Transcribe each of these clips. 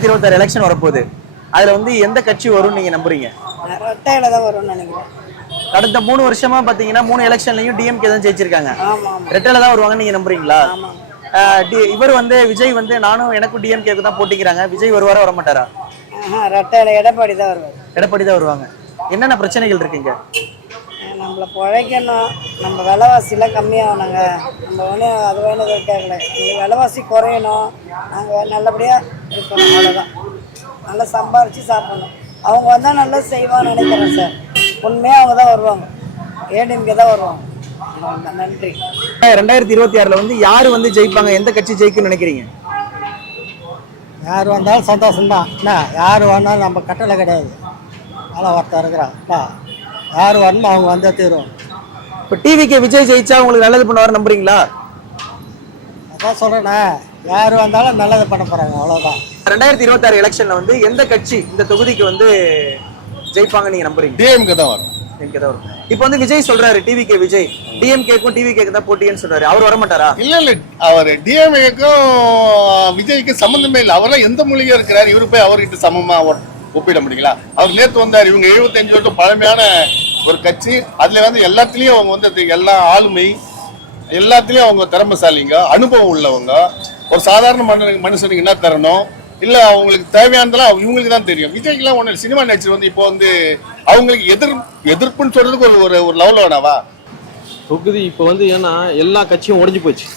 2026 election வரப்போகுது. அதுல வந்து எந்த கட்சி வரும்னு நீங்க நம்புறீங்க? ரெட்டையில தான் வரும்னு நினைக்கிறேன். கடந்த 3 வருஷமா பாத்தீங்கன்னா 3 எலெக்ஷன்லயும் டிஎம்கே தான் ஜெயிச்சிருக்காங்க. ரெட்டையில தான் வருவாங்கன்னு நீங்க நம்புறீங்களா? இவர் வந்து விஜய் வந்து நானும் எனக்கும் டிஎம்கேக்கு தான் போட்டிக்கிறாங்க. விஜய் வருவாரா வர மாட்டாரா? ரெட்டையில எடப்பாடி தான் வருவார். எடப்பாடி தான் வருவாங்க. என்னென்ன பிரச்சனைகள் இருக்குங்க? நம்மளை பிழைக்கணும், நம்ம விலைவாசிலாம் கம்மியாகணுங்க. நம்ம ஒன்றும் அது வேணும் கேட்கல, விலைவாசி குறையணும், நாங்கள் நல்லபடியாக இருக்கணும், அவ்வளோதான். நல்லா சம்பாரித்து சாப்பிடணும். அவங்க வந்தால் நல்லா செய்வான்னு நினைக்கிறேன் சார். உண்மையாக அவங்க தான் வருவாங்க, ஏடிஎம்கே தான் வருவாங்க. நன்றி. 2026 வந்து யாரு வந்து ஜெயிப்பாங்க? எந்த கட்சி ஜெயிக்கும்னு நினைக்கிறீங்க? யார் வந்தாலும் சந்தோஷம்தான். என்ன யார் வந்தாலும் நம்ம கட்டளை கிடையாது. நல்லா ஒருத்தர் இருக்கிறான், யார் வரணும் அவங்க வந்தால் தீரும். இப்போ டிவிக்கு விஜய் ஜெயிச்சா உங்களுக்கு நல்லது பண்ணுவார் நம்புறீங்களா? அதான் சொல்கிறேண்ணே, யார் வந்தாலும் நல்லது பண்ண போகிறாங்க, அவ்வளோதான். 2026 எலெக்ஷன்ல வந்து எந்த கட்சி இந்த தொகுதிக்கு வந்து ஜெயிப்பாங்க நீங்க நம்புறீங்க? டிஎம்கே தான் வரும். டிஎம்கே தான் வரும். இப்போ வந்து விஜய் சொல்றாரு, டிவிகே விஜய் டிஎம்கேக்கும் டிவிகேக்கு தான் போட்டின்னு சொல்றாரு. அவர் வர மாட்டாரா? இல்ல அவர் டிஎம்கேக்கும் விஜய்க்கும் சம்பந்தமே இல்லை. அவரெல்லாம் எந்த மொழியா இருக்கிறாரு, இவரு போய் அவர்கிட்ட சமமா ஒப்பிட முடியுங்களா? அவர் நேற்று வந்தார். இவங்க 75 வருஷம் பழமையான ஒரு கட்சி. அதுல வந்து எல்லாத்துலயும் அவங்க வந்து எல்லா ஆளுமை எல்லாத்துலயும் அவங்க திறமைசாலிங்க, அனுபவம் உள்ளவங்க. ஒரு சாதாரண மனுஷனுக்கு என்ன தரணும் இல்ல அவங்களுக்கு தேவையானதெல்லாம் இவங்களுக்கு தான் தெரியும். விஜய்க்குலாம் ஒண்ணு சினிமா நடிச்சு வந்து இப்போ வந்து அவங்களுக்கு எதிர்ப்புன்னு சொல்றதுக்கு ஒரு ஒரு லெவல் வேணாவா? தொகுதி இப்போ வந்து ஏன்னா எல்லா கட்சியும் உடஞ்சி போச்சு.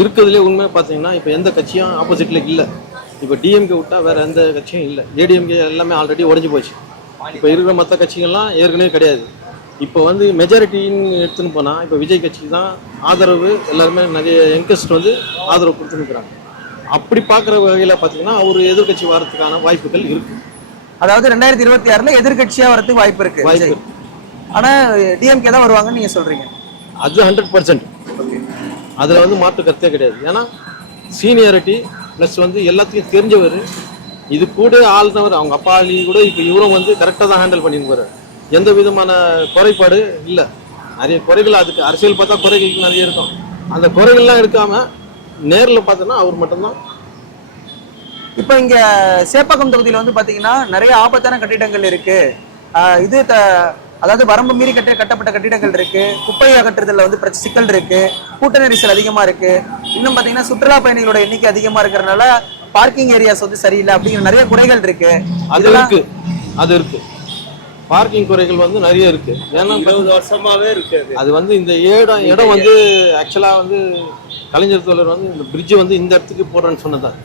இருக்கிறதுலே உண்மை பார்த்தீங்கன்னா இப்போ எந்த கட்சியும் ஆப்போசிட்ல இல்லை. இப்போ டிஎம்கே விட்டா வேற எந்த கட்சியும் இல்லை. ஏடிஎம்கே எல்லாமே ஆல்ரெடி உடஞ்சி போச்சு. இப்போ இருக்கிற மற்ற கட்சிகள்லாம் ஏற்கனவே கிடையாது. இப்போ வந்து மெஜாரிட்டின்னு எடுத்துன்னு போனால் இப்போ விஜய் கட்சி தான் ஆதரவு, எல்லாருமே நிறைய யங்கஸ்ட் வந்து ஆதரவு கொடுத்துருக்குறாங்க. அப்படி பார்க்குற வகையில் பார்த்தீங்கன்னா அவர் எதிர்கட்சி வரதுக்கான வாய்ப்புகள் இருக்கு. அதாவது 2026 எதிர்கட்சியா வரதுக்கு வாய்ப்பு இருக்கு. ஆனா டிஎம்கே தான் வருவாங்கன்னு நீங்க சொல்றீங்க. அது 100%. அதில் வந்து மாற்று கருத்தே கிடையாது. ஏன்னா சீனியாரிட்டி ப்ளஸ் வந்து எல்லாத்தையும் தெரிஞ்சவர், இது கூட ஆளுநர், அவங்க அப்பா ஆளி கூட இப்போ இவரும் வந்து கரெக்டாக தான் ஹேண்டில் பண்ணின்னு போகிறார். எந்த விதமான குறைபாடு இல்லை. நிறைய குறைகள் அதுக்கு அரசியல் பார்த்தா குறைகள் நிறைய இருக்கும். அந்த குறைகள்லாம் இருக்காமல் நேரில் பார்த்தோன்னா அவர் மட்டும்தான். இப்போ இங்கே சேப்பாக்கம் தொகுதியில் வந்து பார்த்தீங்கன்னா நிறைய ஆபத்தான கட்டிடங்கள் இருக்கு. அதாவது வரம்பு மீறி கட்டப்பட்ட கட்டிடங்கள் இருக்கு. குப்பை அகற்றுதல் வந்து சிக்கல் இருக்கு. கூட்ட நெரிசல் அதிகமா இருக்கு. இன்னும் பாத்தீங்கன்னா சுற்றுலா பயணிகளோட எண்ணிக்கை அதிகமா இருக்கிறதுனால பார்க்கிங் ஏரியாஸ் வந்து சரியில்லை அப்படிங்கிற நிறைய குறைகள் இருக்கு. அது இருக்கு பார்க்கிங் குறைகள் வந்து நிறைய இருக்கு. ஏன்னா 20 வருஷமாவே இருக்கு. அது வந்து இந்த இடம் வந்து ஆக்சுவலா வந்து கலைஞர் தோழர் வந்து இந்த பிரிட்ஜ் வந்து இந்த இடத்துக்கு போடுறேன்னு சொன்னதான்.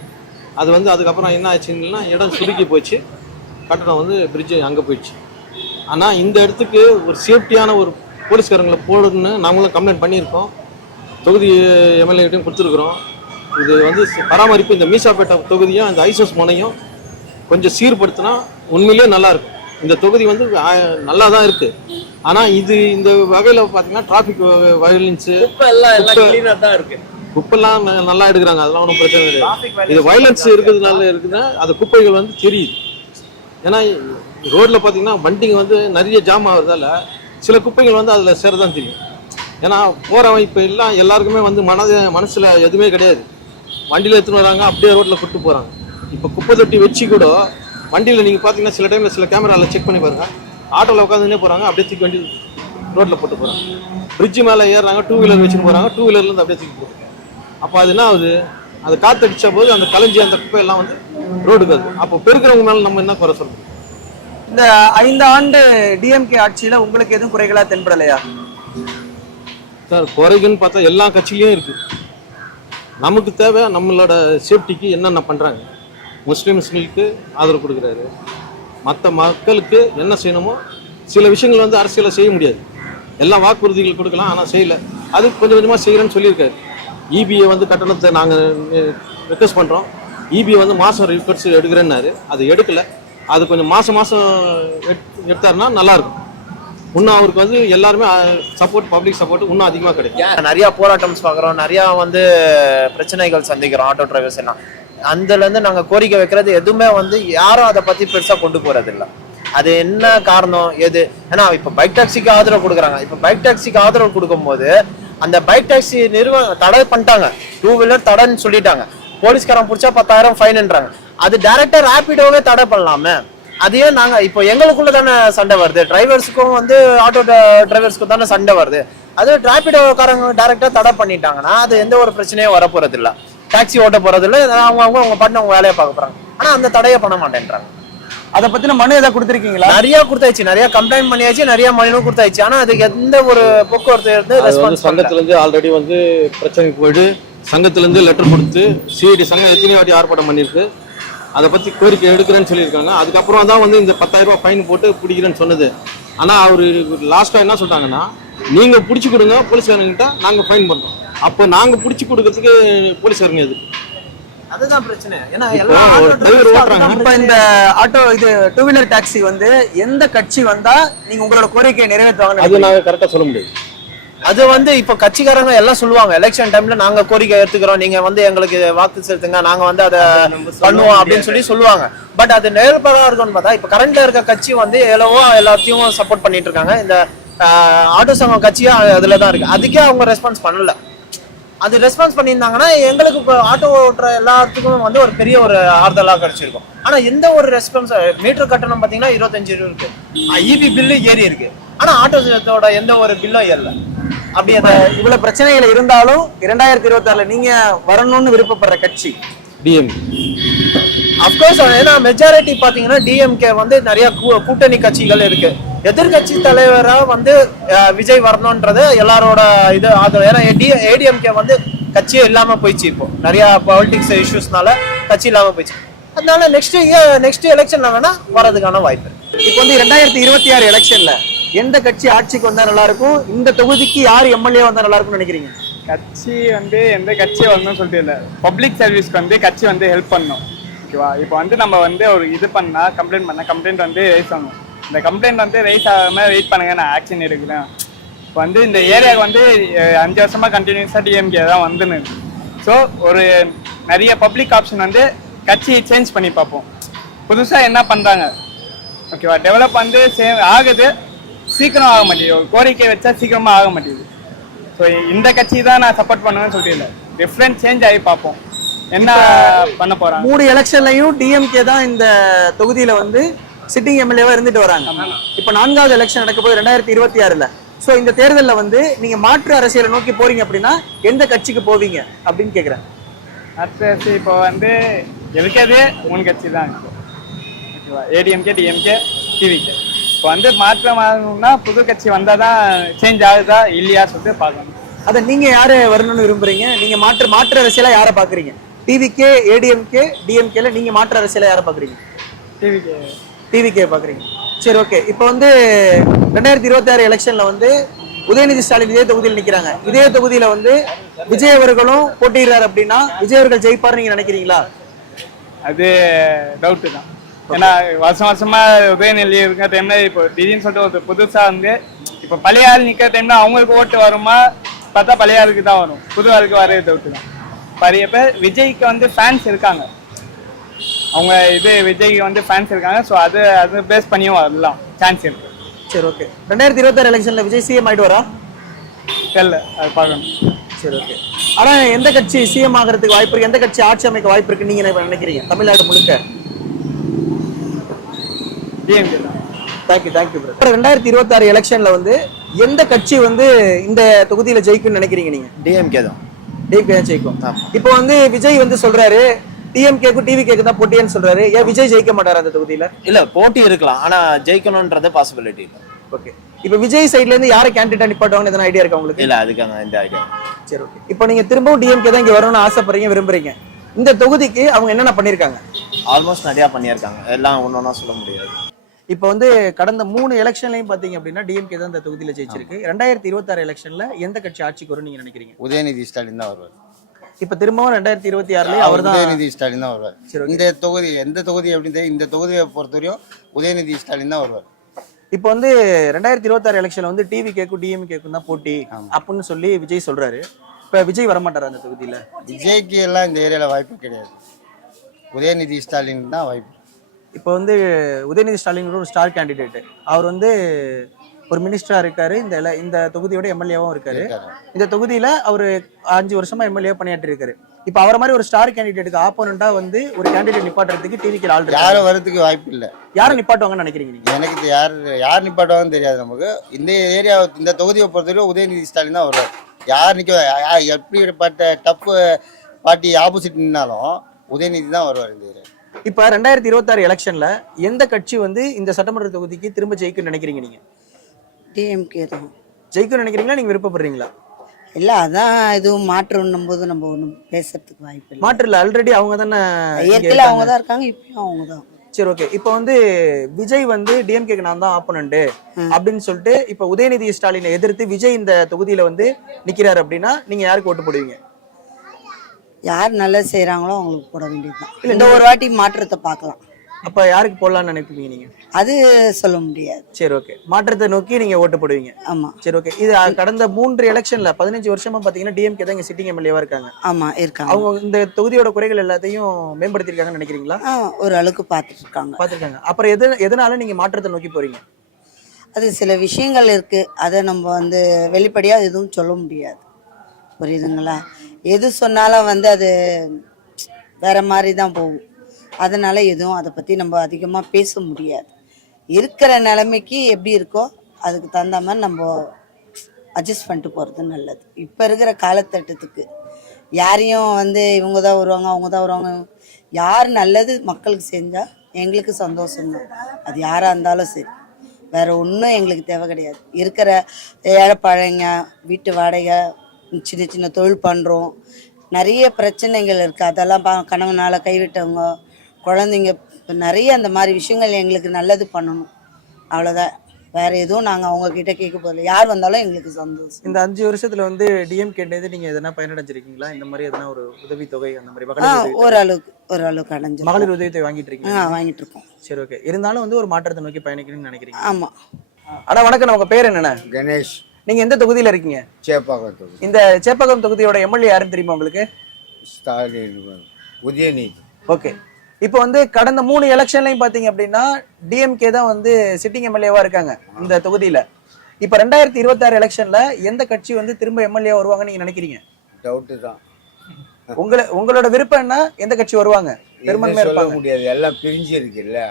அது வந்து அதுக்கப்புறம் என்ன ஆச்சுன்னா இடம் சுருக்கி போச்சு, கட்டணம் வந்து பிரிட்ஜ் அங்கே போயிடுச்சு. ஆனால் இந்த இடத்துக்கு ஒரு சேஃப்டியான ஒரு போலீஸ்காரங்களை போடணும்னு நாங்களும் கம்ப்ளைண்ட் பண்ணியிருக்கோம். தொகுதி எம்எல்ஏட்டையும் கொடுத்துருக்குறோம். இது வந்து பராமரிப்பு இந்த மீசாப்பேட்டை தொகுதியும் அந்த ஐசோஸ் முனையும் கொஞ்சம் சீர்படுத்தினா உண்மையிலேயே நல்லாயிருக்கும். இந்த தொகுதி வந்து நல்லா தான் இருக்குது. ஆனால் இந்த வகையில் பார்த்தீங்கன்னா டிராஃபிக் வயலன்ஸு குப்பெல்லாம் நல்லா எடுக்கிறாங்க, அதெல்லாம் ஒன்றும் பிரச்சனை கிடையாது. இது வயலன்ஸ் இருக்கிறதுனால இருக்குதுன்னா அந்த குப்பைகள் வந்து தெரியுது. ஏன்னா ரோட்ல பார்த்தீங்கன்னா வண்டிங்க வந்து நிறைய ஜாம் ஆகுறதால சில குப்பைகள் வந்து அதில் சேரதான் தெரியும். ஏன்னா போகிறவன் இப்போ எல்லாம் எல்லாருக்குமே வந்து மனசில் எதுவுமே கிடையாது. வண்டியில் எடுத்துன்னு வராங்க, அப்படியே ரோட்டில் கூப்பிட்டு போகிறாங்க. இப்போ குப்பை தொட்டி வச்சு கூட வண்டியில் நீங்கள் பார்த்தீங்கன்னா சில டைமில் சில கேமராவில் செக் பண்ணி பாருங்க, ஆட்டோவில் உட்காந்துனே போகிறாங்க, அப்படியே தூக்கி வண்டி ரோட்டில் போட்டு போகிறாங்க. பிரிட்ஜு மேலே ஏறுறாங்க, 2 வீலர் வச்சுன்னு போகிறாங்க, 2 வீலர்லேருந்து அப்படியே தூக்கி போகிறாங்க. அப்போ அது என்ன ஆகுது, அது காற்றடிச்ச போது அந்த கலைஞ்சி அந்த குப்பையெல்லாம் வந்து ரோடுக்கு வருது. அப்போ பெருக்கிறவங்க மேலே நம்ம என்ன குறை சொல்றோம்? இந்த 5 ஆண்டு டிஎம்கே ஆட்சியில உங்களுக்கு எதுவும் குறைகளா தென்படலையா சார்? குறைகள்னு பார்த்தா எல்லா கட்சியிலையும் இருக்கு. நமக்கு தேவை நம்மளோட சேஃப்டிக்கு என்னென்ன பண்றாங்க. முஸ்லீம்ஸ்களுக்கு ஆதரவு கொடுக்குறாரு. மற்ற மக்களுக்கு என்ன செய்யணுமோ சில விஷயங்கள் வந்து அரசியலை செய்ய முடியாது. எல்லா வாக்குறுதிகள் கொடுக்கலாம், ஆனால் செய்யலை. அது கொஞ்சம் கொஞ்சமாக செய்கிறேன்னு சொல்லியிருக்காரு. இபிஐ வந்து கட்டணத்தை நாங்கள் ரிக்வெஸ்ட் பண்ணுறோம். இபிஐ வந்து மாதம் ரிப்போர்ட்ஸ் எடுக்கிறேன்னாரு, அது எடுக்கலை. அது கொஞ்சம் மாதம் எடுத்தாருன்னா நல்லாயிருக்கும். இன்னும் அவருக்கு வந்து எல்லாருமே சப்போர்ட், பப்ளிக் சப்போர்ட் இன்னும் அதிகமாக கிடைக்கும். நிறையா போராட்டம்ஸ் பார்க்குறோம், நிறையா வந்து பிரச்சனைகள் சந்திக்கிறோம் ஆட்டோ டிரைவர்ஸ் எல்லாம். அதுலேருந்து நாங்கள் கோரிக்கை வைக்கிறது எதுவுமே வந்து யாரும் அதை பற்றி பெருசாக கொண்டு போகிறது இல்லை. அது என்ன காரணம் எது? ஏன்னா இப்போ பைக் டாக்ஸிக்கு ஆதரவு கொடுக்குறாங்க. இப்போ பைக் டாக்ஸிக்கு ஆதரவு கொடுக்கும்போது அந்த பைக் டாக்ஸி நிறுவனம் தடை பண்ணிட்டாங்க. 2 வீலர் தடைன்னு சொல்லிட்டாங்க. போலீஸ்காரன் பிடிச்சா 10,000 ஃபைன்ன்றாங்க. அது டைரக்டா ரேபிடோவே தடை பண்ணலாமே. அதையே நாங்க இப்போ எங்களுக்குள்ள தானே சண்டை வருது, டிரைவர்ஸுக்கும் வந்து ஆட்டோ டிரைவர்ஸ்க்கும் தானே சண்டை வருது. அது ரேபிடோக்காரங்க டைரக்டா தடை பண்ணிட்டாங்கன்னா அது எந்த ஒரு பிரச்சனையும் வரப்போறது இல்லை, டாக்ஸி ஓட்ட போறது இல்லை, அவங்க பாட்டு அவங்க வேலையை பார்க்க போறாங்க. ஆனா அந்த தடையை பண்ண மாட்டேன்றாங்க. அதை பத்தின மனு ஏதாவது கொடுத்துருக்கீங்களா? நிறைய கொடுத்தாச்சு, நிறைய கம்ப்ளைண்ட் பண்ணியாச்சு, நிறைய மனுவும் கொடுத்தாச்சு. ஆனா அதுக்கு எந்த ஒரு போக்குவரத்து ரெஸ்பான்ஸ் சங்கத்துல இருந்து ஆல்ரெடி வந்து பிரச்சனைக்கு போயிட்டு சங்கத்துல இருந்து லெட்டர் கொடுத்து சிஐடி சங்கம் எத்தனை வாட்டி ஆர்ப்பாட்டம் பண்ணிருக்கு, அதை பத்தி கோரிக்கை எடுக்கிறேன்னு சொல்லியிருக்காங்க. அதுக்கப்புறம் தான் வந்து இந்த 10,000 ரூபாய் ஃபைன் போட்டு பிடிக்கிறேன்னு சொன்னது. ஆனா அவரு லாஸ்டா என்ன சொல்றாங்கன்னா, நீங்க பிடிச்சி கொடுங்க போலீஸ்காரங்கிட்ட, நாங்க ஃபைன் பண்றோம். அப்போ நாங்க பிடிச்சி கொடுக்கறதுக்கு போலீஸ்காரங்க எது? அதுதான் பிரச்சனை. ஏன்னா டிரைவர் ஓட்டுறாங்க. இப்ப இந்த ஆட்டோ இது டூ வீலர் டாக்ஸி வந்து எந்த கட்சி வந்தா நீங்க உங்களோட கோரிக்கையை நிறைவேற்றுவாங்க? அது நாங்க கரெக்டா சொல்ல முடியாது. அது வந்து இப்ப கட்சிக்காரங்க எல்லாம் சொல்லுவாங்க, எலெக்ஷன் டைம்ல நாங்க கோரிக்கை எடுத்துக்கிறோம், நீங்க வந்து எங்களுக்கு வாக்கு செலுத்துங்க, நாங்க வந்து அதை பண்ணுவோம் அப்படின்னு சொல்லுவாங்க. பட் அது நேர்படா இருக்கும்னு பார்த்தா இப்ப கரண்ட்ல இருக்க கட்சி வந்து எல்லாத்தையும் சப்போர்ட் பண்ணிட்டு இருக்காங்க. இந்த ஆட்டோ சங்கம் கட்சியா அதுலதான் இருக்கு. அதுக்கே அவங்க ரெஸ்பான்ஸ் பண்ணல. அது ரெஸ்பான்ஸ் பண்ணியிருந்தாங்கன்னா எங்களுக்கு இப்போ ஆட்டோ ஓட்டுற எல்லாத்துக்கும் வந்து ஒரு பெரிய ஒரு ஆறுதலாக கிடைச்சிருக்கும். ஆனா எந்த ஒரு ரெஸ்பான்ஸ், மீட்டர் கட்டணம் பார்த்தீங்கன்னா 25 இருக்கு, இபி பில்லு ஏறி இருக்கு, ஆனா ஆட்டோட எந்த ஒரு பில்லும் ஏறல. அப்படி அந்த இவ்வளவு பிரச்சனைகள் இருந்தாலும் 2026ல நீங்க வரணும்னு விருப்பப்படுற கட்சி டிஎம்கே. அப்கோர்ஸ். ஏன்னா மெஜாரிட்டி பாத்தீங்கன்னா டிஎம்கே வந்து நிறைய கூட்டணி கட்சிகள் இருக்கு. எதிர்கட்சி தலைவரா வந்து விஜய் வரணும்ன்றது எல்லாரோட இது ஆதரவு. ஏன்னா ஏடிஎம்கே வந்து கட்சியே இல்லாம போயிடுச்சு, இப்போ நிறைய பாலிடிக்ஸ் இஷ்யூஸ்னால கட்சி இல்லாம போயிடுச்சு. அதனால நெக்ஸ்ட் எலெக்ஷன்ல வேணா வரதுக்கான வாய்ப்பு இருக்கு. இப்போ வந்து 2026 எலெக்ஷன்ல எந்த கட்சி ஆட்சிக்கு வந்தா நல்லா இருக்கும், இந்த தொகுதிக்கு யார் எம்எல்ஏ வந்தா நல்லா இருக்கும்னு நினைக்கிறீங்க? கட்சி வந்து எந்த கட்சி வரணும்னு சொல்லிட்டு இல்லை, பப்ளிக் சர்வீஸ்க்கு வந்து கட்சி வந்து ஹெல்ப் பண்ணணும். ஓகேவா? இப்போ வந்து நம்ம வந்து ஒரு இது பண்ணா கம்ப்ளைண்ட் வந்து ரைஸ் ஆகணும். இந்த கம்ப்ளைண்ட் வந்து ரைஸ் ஆகாமல் வெயிட் பண்ணுங்க, நான் ஆக்ஷன் எடுக்கிறேன். இப்போ வந்து இந்த ஏரியாவுக்கு வந்து 5 வருஷமா கண்டினியூஸாக டிஎம்கே தான் வந்துன்னு. ஸோ ஒரு நிறைய பப்ளிக் ஆப்ஷன் வந்து கட்சியை சேஞ்ச் பண்ணி பார்ப்போம், புதுசாக என்ன பண்ணுறாங்க. ஓகேவா? டெவலப் வந்து ஆகுது, சீக்கிரம் ஆக மாட்டேங்குது. ஒரு கோரிக்கை வச்சா சீக்கிரமா ஆக மாட்டேங்குது. ஸோ இந்த கட்சி தான் நான் சப்போர்ட் பண்ணுவேன்னு சொல்லிட்டு டிஃப்ரெண்ட் சேஞ்ச் ஆகி பார்ப்போம் என்ன பண்ண போறாங்க. 3 எலெக்ஷன்லையும் டிஎம்கே தான் இந்த தொகுதியில வந்து சிட்டிங் எம்எல்ஏவா இருந்துட்டு வராங்க. இப்போ 4வது எலெக்ஷன் நடக்க போது 2026ல. ஸோ இந்த தேர்தலில் வந்து நீங்க மாற்று அரசியலை நோக்கி போறீங்க அப்படின்னா எந்த கட்சிக்கு போவீங்க அப்படின்னு கேட்குறேன். அடுத்த இப்போ வந்து இருக்கிறதே 3 கட்சி தான் இப்போ. ஓகேவா? ADMK, DMK, TVK. இப்போ வந்து மாற்றம் ஆகணும்னா புது கட்சி வந்தால் தான் சேஞ்ச் ஆகுதா இல்லையா சொல்லிட்டு பார்க்கணும். அதை நீங்க யாரு வரணும்னு விரும்புறீங்க? நீங்க மாற்று அரசியலா யாரை பாக்குறீங்க? டிவிகே, ஏடிஎம்கே, டிஎம்கேல நீங்க மாற்று அரசியலா யாரை பாக்குறீங்க? டிவிகே பாக்குறீங்க. சரி, ஓகே. இப்போ வந்து 2026 எலெக்ஷன்ல வந்து உதயநிதி ஸ்டாலின் இதே தொகுதியில் நிக்கிறாங்க. இதே தொகுதியில வந்து விஜய் அவர்களும் போட்டிடுறாரு அப்படின்னா விஜய் அவர்கள் ஜெயிப்பாரு நீங்க நினைக்கிறீங்களா? அது டவுட்டு தான். ஏன்னா வருஷமா உதயநிதி இருக்கிற டைம்ல இப்போ திடீர்னு சொல்லிட்டு ஒரு புதுசா வந்து இப்போ பழைய ஆள் நிக்கிற டைம்ல அவங்களுக்கு ஓட்டு வருமா பார்த்தா பழைய ஆளுக்கு தான் வரும், புது ஆளுக்கு வரவே டவுட்டு தான். நிறைய பேர் விஜய்க்கு வந்து ஃபேன்ஸ் இருக்காங்க, அவங்க இது விஜய்க்கு வந்து ஃபேன்ஸ் இருக்காங்க. ஸோ அது பேஸ் பண்ணியும் வரலாம் சான்ஸ் இருக்கு. சரி, ஓகே. 2026 எலெக்ஷன்ல விஜய் சிஎம் ஆயிட்டு வரா? தெரியல, அது பார்க்கணும். சரி, ஓகே. ஆனா எந்த கட்சி சிஎம் ஆகிறதுக்கு வாய்ப்பு இருக்கு, எந்த கட்சி ஆட்சி அமைக்க வாய்ப்பு இருக்கு நீங்க நினைக்கிறீங்க தமிழ்நாடு முழுக்க? டிஎம்கே தான். Thank you bro. 2026 எலெக்ஷன்ல வந்து எந்த கட்சி வந்து இந்த தொகுதியில ஜெயிக்கும்னு நினைக்கிறீங்க நீங்க? டிஎம்கே தான். டிஎம்கே தான் ஜெயிக்கும். இப்போ வந்து விஜய் வந்து சொல்றாரு டிஎம்கேக்கும் டிவிகேக்கும் தான் போட்டின்னு சொல்றாரு. ஏன் விஜய் ஜெயிக்க மாட்டாரு அந்த தொகுதியில? இல்ல, போட்டி இருக்கலாம், ஆனா ஜெயிக்கணும்ன்றது பாசிபிலிட்டி இல்லை. ஓகே. இப்போ விஜய் சைடுல இருந்து யாரை கேண்டிடேட்டா நிப்பாட்டுவாங்கன்னு எதனா ஐடியா இருக்கா உங்களுக்கு? இல்ல, அதுக்கான இந்த ஐடியா. சரி, ஓகே. இப்போ நீங்க திரும்பவும் டிஎம்கே தான் இங்க வரணும்னு ஆசைப்படுறீங்க, விரும்புறீங்க. இந்த தொகுதிக்கு அவங்க என்னென்ன பண்ணிருக்காங்க? ஆல்மோஸ்ட் நிறைய பண்ணியிருக்காங்க, எல்லாம் ஒன்னொன்னா சொல்ல முடியாது. இப்போ வந்து கடந்த 3 எலெக்ஷன்லையும் பாத்தீங்க அப்படின்னா டிஎம்கே தான் இந்த தொகுதியில ஜெயிச்சிருக்கு. 2026 எலெக்ஷன்ல எந்த கட்சி ஆட்சிக்கு வரும் நீங்க நினைக்கிறீங்க? உதயநிதி ஸ்டாலின் தான் வருவார். இப்ப திரும்பவும் 2026 அவர் தான் உதயநிதி ஸ்டாலின் தான் வருவார். இந்த தொகுதி எந்த தொகுதி அப்படின்னு தெரியும், இந்த தொகுதியை பொறுத்தவரையும் உதயநிதி ஸ்டாலின் தான் வருவார். இப்போ வந்து 2026 எலெக்ஷன்ல வந்து டிவிகேக்கும் டிஎம்கேக்கும் தான் போட்டி அப்படின்னு சொல்லி விஜய் சொல்றாரு. இப்ப விஜய் வரமாட்டாரு அந்த தொகுதியில? விஜய்க்கு எல்லாம் இந்த ஏரியால வாய்ப்பு கிடையாது, உதயநிதி ஸ்டாலின் தான் வாய்ப்பு. இப்போ வந்து உதயநிதி ஸ்டாலின் ஒரு ஸ்டார் கேண்டிடேட். அவர் வந்து ஒரு மினிஸ்டரா இருக்காரு, இந்த தொகுதியோட எம்எல்ஏவும் இருக்காரு. இந்த தொகுதியில அவரு 5 வருஷமா எம்எல்ஏ பணியாற்றி இருக்காரு. இப்ப அவரை மாதிரி ஒரு ஸ்டார் கேண்டிடேட்டுக்கு ஆப்போனண்டா வந்து ஒரு கேண்டிடேட் நிப்பாட்டுறதுக்கு டிவிக்கு ஆள் இருக்காங்க. யாரும் வரதுக்கு வாய்ப்பு இல்லை. யாரை நிப்பாட்டுவாங்கன்னு நினைக்கிறீங்க நீங்க? எனக்கு இது யார் நிப்பாட்டுவாங்கன்னு தெரியாது நமக்கு. இந்த ஏரியா இந்த தொகுதியை பொறுத்தவரைக்கும் உதயநிதி ஸ்டாலின் தான் வருவார். யார் நிற்க எப்படிப்பட்ட டஃப் பார்ட்டி ஆப்போசிட் நின்னாலும் உதயநிதி தான் வருவார் இந்த ஏரியா. இப்ப 2026 எலெக்ஷன்ல எந்த கட்சி வந்து இந்த சட்டமன்ற தொகுதிக்கு திரும்ப ஜெயிக்கும்னு நினைக்கிறீங்க நீங்க? டிஎம்கே தான் ஜெயிக்கும்னு நினைக்கிறீங்களா, நீங்க விருப்பப்படுறீங்களா? இல்லை, அதான் எதுவும் மாற்றம்னும் போது நம்ம ஒன்றும் பேசுறதுக்கு வாய்ப்பு இல்லை. மாற்று இல்ல, ஆல்ரெடி அவங்க தானே இயற்கையில் அவங்க தான் இருக்காங்க, இப்பயும் அவங்க தான். சரி, ஓகே. இப்போ வந்து விஜய் வந்து டிஎம்கேக்கு நான் தான் ஆப்போனண்ட் அப்படின்னு சொல்லிட்டு இப்ப உதயநிதி ஸ்டாலினை எதிர்த்து விஜய் இந்த தொகுதியில வந்து நிக்கிறாரு அப்படின்னா நீங்க யாருக்கு ஓட்டு போடுவீங்க? யார் நல்லது செய்கிறாங்களோ அவங்களுக்கு போட வேண்டியதுதான். இந்த ஒரு வாட்டி மாற்றத்தை பார்க்கலாம். அப்ப யாருக்கு போடலாம்னு நினைப்பீங்க நீங்க? அது சொல்ல முடியாது. சரி, ஓகே. மாற்றத்தை நோக்கி நீங்க ஓட்டு போடுவீங்க. ஆமா. சரி, ஓகே. இது கடந்த 3 எலெக்ஷன்ல 15 வருஷமா பாத்தீங்கன்னா டிஎம்கே தான் இங்க சிட்டிங் எம்எல்ஏவா இருக்காங்க. ஆமா, இருக்காங்க. அவங்க இந்த தொகுதியோட குறைகள் எல்லாத்தையும் மேம்படுத்திருக்காங்கன்னு நினைக்கிறீங்களா? ஒரு அளவுக்கு பார்த்துட்டு இருக்காங்க. பாத்துருக்காங்க. அப்புறம் எதனால நீங்க மாற்றத்தை நோக்கி போறீங்க? அது சில விஷயங்கள் இருக்கு, அதை நம்ம வந்து வெளிப்படையா எதுவும் சொல்ல முடியாது. புரியுதுங்களா? எது சொன்னாலும் வந்து அது வேற மாதிரி தான் போகும். அதனால எதுவும் அதை பத்தி நம்ம அதிகமா பேச முடியாது. இருக்கிற நிலைமைக்கு எப்படி இருக்கோ அதுக்கு தகுந்த மாதிரி நம்ம அட்ஜஸ்ட் பண்ணிட்டு போறது நல்லது. இப்ப இருக்கிற காலகட்டத்துக்கு யாரையும் வந்து இவங்க தான் வருவாங்க அவங்க தான் வருவாங்க. யார் நல்லது மக்களுக்கு செஞ்சா எங்களுக்கு சந்தோஷம்தான். அது யாரா இருந்தாலும் சரி, வேற ஒன்றும் எங்களுக்கு தேவை கிடையாது. இருக்கிற ஏழைப்பாழைங்க, வீட்டு வாடகை, சின்ன சின்ன தொழில் பண்ணுறோம், நிறைய பிரச்சனைகள் இருக்குது. அதெல்லாம் கணவனால் கைவிட்டவங்க, குழந்தைங்க, நிறைய அந்த மாதிரி விஷயங்கள் எங்களுக்கு நல்லது பண்ணணும். அவ்வளோதான். வேற எதுவும் நாங்கள் அவங்கக்கிட்ட கேட்க போகல. யார் வந்தாலும் எங்களுக்கு சந்தோஷம். இந்த 5 வருஷத்துல வந்து டிஎம்கே நீங்க எதனா பயனடைஞ்சிருக்கீங்களா? இந்த மாதிரி எதனா ஒரு உதவித்தொகை அந்த மாதிரி ஓரளவுக்கு அடைஞ்சு மகளிர் உதவித்தொகை வாங்கிட்டு இருக்கீங்க? வாங்கிட்டு இருக்கோம். சரி, ஓகே. இருந்தாலும் வந்து ஒரு மாற்றத்தை நோக்கி பயணிக்கணும்னு நினைக்கிறீங்க? ஆமாம். ஆனா வணக்கம், உங்க பேர் என்னண்ணா? கணேஷ். நீங்க எந்த தொகுதியில இருக்கீங்க? சேப்பாக்கம் தொகுதி. இந்த சேப்பாக்கம் தொகுதியோட எம்எல்ஏ யாருன்னு தெரியுமா உங்களுக்கு? ஸ்டாலின், உதயநிதி. ஓகே. இப்போ வந்து கடந்த 3 எலெக்ஷன்லையும் பாத்தீங்க அப்படின்னா டிஎம்கே தான் வந்து சிட்டிங் எம்எல்ஏவா இருக்காங்க இந்த தொகுதியில. இப்ப 2026 எலெக்ஷன்ல எந்த கட்சி வந்து திரும்ப எம்எல்ஏ வருவாங்கன்னு நீங்க நினைக்கிறீங்க? டவுட்டு தான். உங்களோட விருப்பம் என்ன? எந்த கட்சி வருவாங்க பெரும்பான்மையா சொல்ல இருப்பாங்க? முடியாது, எல்லாம் பிரிஞ்சு இருக்குல்ல,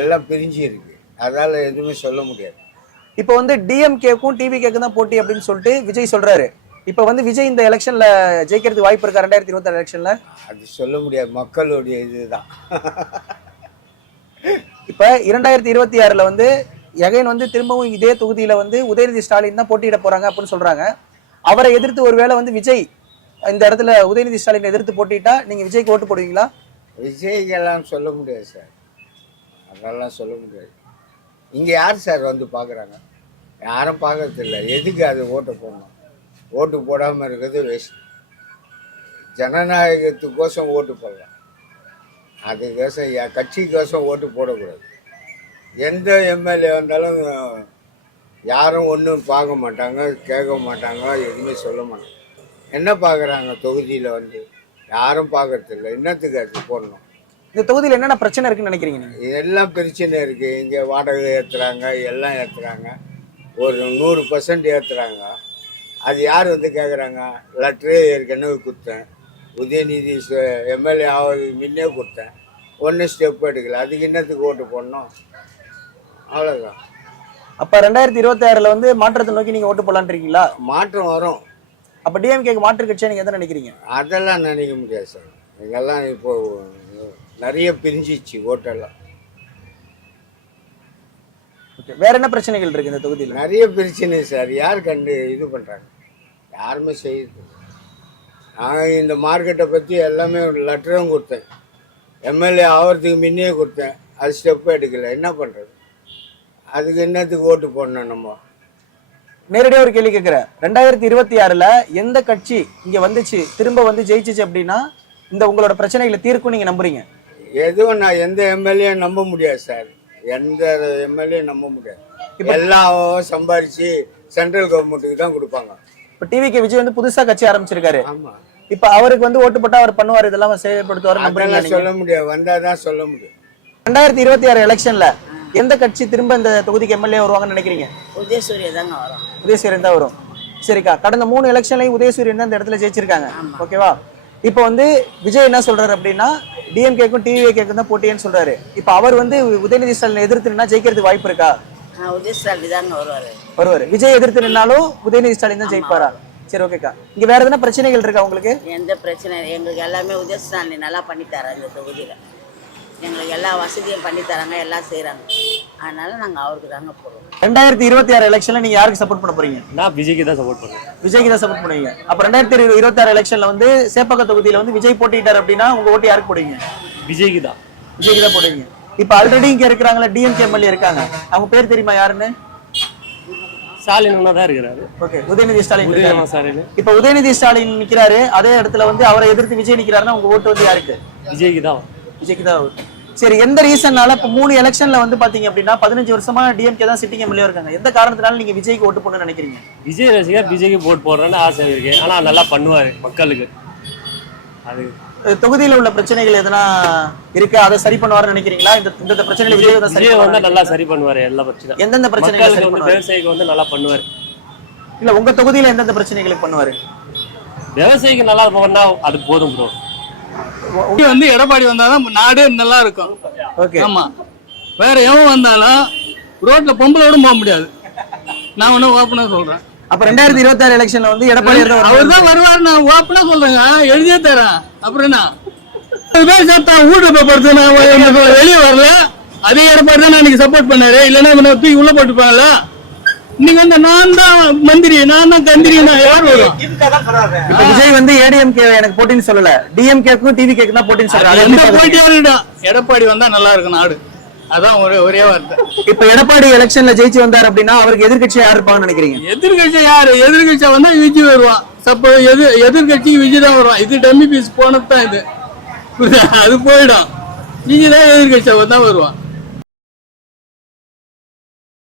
எல்லாம் பிரிஞ்சு இருக்கு, அதால எதுவுமே சொல்ல முடியாது. இப்போ வந்து டிஎம்கேக்கும் டிவிகேக்கும் தான் போட்டி அப்படின்னு சொல்லிட்டு விஜய் சொல்றாரு. இப்ப வந்து விஜய் இந்த எலெக்ஷன்ல ஜெயிக்கிறதுக்கு வாய்ப்பு இருக்கா 2026 எலெக்ஷன்ல? அது சொல்ல முடியாது, மக்களுடைய இதுதான். இப்ப 2026ல வந்து எகைன் வந்து திரும்பவும் இதே தொகுதியில வந்து உதயநிதி ஸ்டாலின் தான் போட்டியிட போறாங்க அப்படின்னு சொல்றாங்க. அவரை எதிர்த்து ஒருவேளை வந்து விஜய் இந்த இடத்துல உதயநிதி ஸ்டாலின் எதிர்த்து போட்டிட்டா நீங்க விஜய்க்கு ஓட்டு போடுவீங்களா? விஜய்க்கெல்லாம் சொல்ல முடியாது சார், அதெல்லாம் சொல்ல முடியாது. இங்க யார் சார் வந்து பாக்குறாங்க? யாரும் பார்க்கறது இல்லை. எதுக்கு அது ஓட்டு போடணும்? ஓட்டு போடாமல் இருக்கிறது வேஸ்ட். ஜனநாயகத்துக்கோசம் ஓட்டு போடலாம், அதுக்கோசம் கட்சிக்கோசம் ஓட்டு போடக்கூடாது. எந்த எம்எல்ஏ வந்தாலும் யாரும் ஒன்றும் பார்க்க மாட்டாங்க, கேட்க மாட்டாங்க, எதுவுமே சொல்ல மாட்டாங்க. என்ன பார்க்குறாங்க தொகுதியில் வந்து? யாரும் பார்க்கறது இல்லை. என்னத்துக்கு அது போடணும்? இந்த தொகுதியில் என்னென்ன பிரச்சனை இருக்குன்னு நினைக்கிறீங்க நீங்க? எல்லாம் பிரச்சனை இருக்குது. இங்கே வாடகை ஏற்றுறாங்க, எல்லாம் ஏற்றுறாங்க, ஒரு 100% ஏற்றுறாங்க. அது யார் வந்து கேட்குறாங்க? லெட்டரே ஏற்கனவே கொடுத்தேன், உதயநிதி எம்எல்ஏ ஆவது முன்னே கொடுத்தேன், ஒன்றும் ஸ்டெப் எடுக்கல. அதுக்கு என்னத்துக்கு ஓட்டு போடணும்? அவ்வளோதான். அப்போ 2026ல் வந்து மாற்றத்தை நோக்கி நீங்கள் ஓட்டு போடலான்னு இருக்கீங்களா? மாற்றம் வரும். அப்போ டிஎம்கேக்கு மாற்று கட்சியாக நீங்கள் எதை நினைக்கிறீங்க? அதெல்லாம் நினைக்க முடியாது சார். இதெல்லாம் இப்போ நிறைய பிரிஞ்சிச்சு ஓட்டெல்லாம். வேற என்ன பிரச்சனைகள் இருக்கு இந்த தொகுதியில்? நிறைய பிரச்சனை சார். யார் கண்டு இது பண்ணுறாங்க? யாருமே செய்யுது. நான் இந்த மார்க்கெட்டை பற்றி எல்லாமே ஒரு லெட்டரும் கொடுத்தேன், எம்எல்ஏ ஆகிறதுக்கு முன்னே கொடுத்தேன், அது ஸ்டெப் எடுக்கலை. என்ன பண்ணுறது? அதுக்கு என்னத்துக்கு ஓட்டு போடணும்? நம்ம நேரடியாக ஒரு கேள்வி கேட்குறேன். 2026ல் எந்த கட்சி இங்கே வந்துச்சு திரும்ப வந்து ஜெயிச்சிச்சு அப்படின்னா இந்த உங்களோட பிரச்சனைகளை தீர்க்கும் நீங்கள் நம்புறீங்க? எதுவும் நான் எந்த எம்எல்ஏ நம்ப முடியாது சார், எந்த எம்எல்ஏ நம்ப முடியாது. எல்லாம் சம்பாரிச்சு சென்ட்ரல் கவர்மெண்ட்டுக்கு தான் கொடுப்பாங்க. இப்போ டிவிகே விஜய் வந்து புதுசாக கட்சி ஆரம்பிச்சிருக்காரு. ஆமாம். இப்போ அவருக்கு வந்து ஓட்டு போட்டால் அவர் பண்ணுவார், இதெல்லாம் செயல்படுத்துவார் நம்புறீங்களா? சொல்ல முடியாது, வந்தால் தான் சொல்ல முடியும். 2026 எலெக்ஷன்ல எந்த கட்சி திரும்ப இந்த தொகுதிக்கு எம்எல்ஏ வருவாங்கன்னு நினைக்கிறீங்க? உதயசூரியன் தாங்க வரும். உதயசூரியன் தான் வரும். சரிக்கா. கடந்த 3 எலெக்ஷன்லையும் உதயசூரியன் தான் இந்த இடத்துல ஜெயிச்சிருக்காங்க. ஓகேவா? இப்போ வந்து விஜய் என்ன சொல்றாரு அப்படின்னா டிஎம்கேக்கும் டிவிகேக்கும் தான் போட்டின்னு சொல்றாரு. இப்போ அவர் வந்து உதயநிதி ஸ்டாலின் எதிர்த்து நின்னா ஜெயிக்கிறதுக்கு வாய்ப்பு இருக்கா? உதய ஸ்டாலின் தாங்க வருவாரு. விஜய் எதிர்த்து நின்னாலும் உதயநிதி ஸ்டாலின் தான் ஜெயிப்பாரா? சரி, ஓகேக்கா. இங்க வேற எதனா பிரச்சனைகள் இருக்கா உங்களுக்கு? எந்த பிரச்சனை எங்களுக்கு எல்லாமே உதய ஸ்டாலின் நல்லா பண்ணி தராங்க. இந்த தொகுதியில் எங்களுக்கு எல்லா வசதியும் பண்ணி தராங்க, எல்லாம் செய்கிறாங்க. அதனால நாங்கள் அவருக்கு தாங்க போடுறோம். 2026 எலெக்ஷன்ல நீங்க யாருக்கு சப்போர்ட் பண்ண போறீங்க? நான் விஜய்க்கு தான் சப்போர்ட் பண்ணுவேன். விஜய்க்கு தான் சப்போர்ட் பண்ணுவீங்க. அப்ப 2026 எலெக்ஷன்ல வந்து சேப்பாக்கம் தொகுதியில வந்து விஜய் போட்டிட்டார் அப்படின்னா உங்க ஓட்டு யாருக்கு போடுவீங்க? விஜய்க்கு தான். விஜய்க்கு தான் போடுவீங்க. இப்ப ஆல்ரெடி இங்க இருக்கிறாங்களா டிஎம்கே எம்எல்ஏ இருக்காங்க, அவங்க பேர் தெரியுமா யாருன்னு? ஸ்டாலின் தான் இருக்கிறாரு. ஓகே, உதயநிதி ஸ்டாலின். ஸ்டாலின். இப்ப உதயநிதி ஸ்டாலின் நிக்கிறாரு, அதே இடத்துல வந்து அவரை எதிர்த்து விஜய் நிக்கிறாருன்னா உங்க ஓட்டு வந்து யாருக்கு? விஜய்க்கு தான். விஜய்க்கு தான். சரி, எந்த ரீசன்னால இப்ப 3 எலெக்ஷன்ல வந்து பாத்தீங்க அப்படின்னா 15 வருஷமா டிஎம்கே தான் சிட்டிங் எம்எல்ஏ இருக்காங்க, எந்த காரணத்தினால நீங்க விஜய்க்கு ஓட்டு போடணும்னு நினைக்கிறீங்க? விஜய் ரசிகர் விஜய்க்கு போட் போடுறேன்னு ஆசை இருக்கு. ஆனா நல்லா பண்ணுவாரு மக்களுக்கு. அது தொகுதியில உள்ள பிரச்சனைகள் எதனா இருக்கு, அதை சரி பண்ணுவாருன்னு நினைக்கிறீங்களா? இந்த பிரச்சனைகளை விஜய் வந்து நல்லா சரி பண்ணுவாரு. எல்லா பிரச்சனை எந்தெந்த பிரச்சனைகள் சரி பண்ணுவாரு? விவசாயிக்கு வந்து நல்லா பண்ணுவாரு. இல்ல, உங்க தொகுதியில எந்தெந்த பிரச்சனைகளுக்கு பண்ணுவாரு? விவசாயிக்கு நல்லா பண்ணா அது போதும் ப்ரோ. வந்து எடப்பாடி வந்தாதான் நாடே நல்லா இருக்கும். ஓகே, ஆமா, வேற எவன் வந்தாலும் ரோட்ல பொம்பளோட போக முடியாது. நான் ஒன்னும் ஓப்பனா சொல்றேன். அப்ப 2026 எலெக்ஷன்ல வந்து எடப்பாடி அவர் தான் வருவாரு. நான் ஓப்பனா சொல்றேங்க, எழுதியே தரேன். அப்புறம் என்ன வீட்டு படுத்து நான் வெளியே வரல, அதே எடப்பாடி தான் எனக்கு சப்போர்ட் பண்ணாரு. இல்லைன்னா தூக்கி உள்ள போட்டுப்பாங்கல்ல. நீங்க வந்து நான் தான் மந்திரி, நான் தான் கந்திரி, நான் யார் வரும்? இப்ப விஜய் வந்து ஏடிஎம்கே எனக்கு போட்டின்னு சொல்லல, டிஎம்கேக்கும் டிவிகேக்கு தான் போட்டின்னு சொல்றாரு. எந்த போட்டியா எடப்பாடி வந்தா நல்லா இருக்கும் நாடு. அதான் ஒரே வார்த்தை. இப்ப எடப்பாடி எலெக்ஷன்ல ஜெயிச்சு வந்தார் அப்படின்னா அவருக்கு எதிர்க்கட்சி யார் இருப்பாங்கன்னு நினைக்கிறீங்க? எதிர்கட்சி யாரு? எதிர்கட்சியா வந்தா விஜய் வருவான். எதிர்கட்சிக்கு விஜய் தான் வருவான். இது டம்மி பீஸ் போனதுதான் இது. அது போயிடும். விஜய் தான் எதிர்கட்சியா வந்தா வருவான்.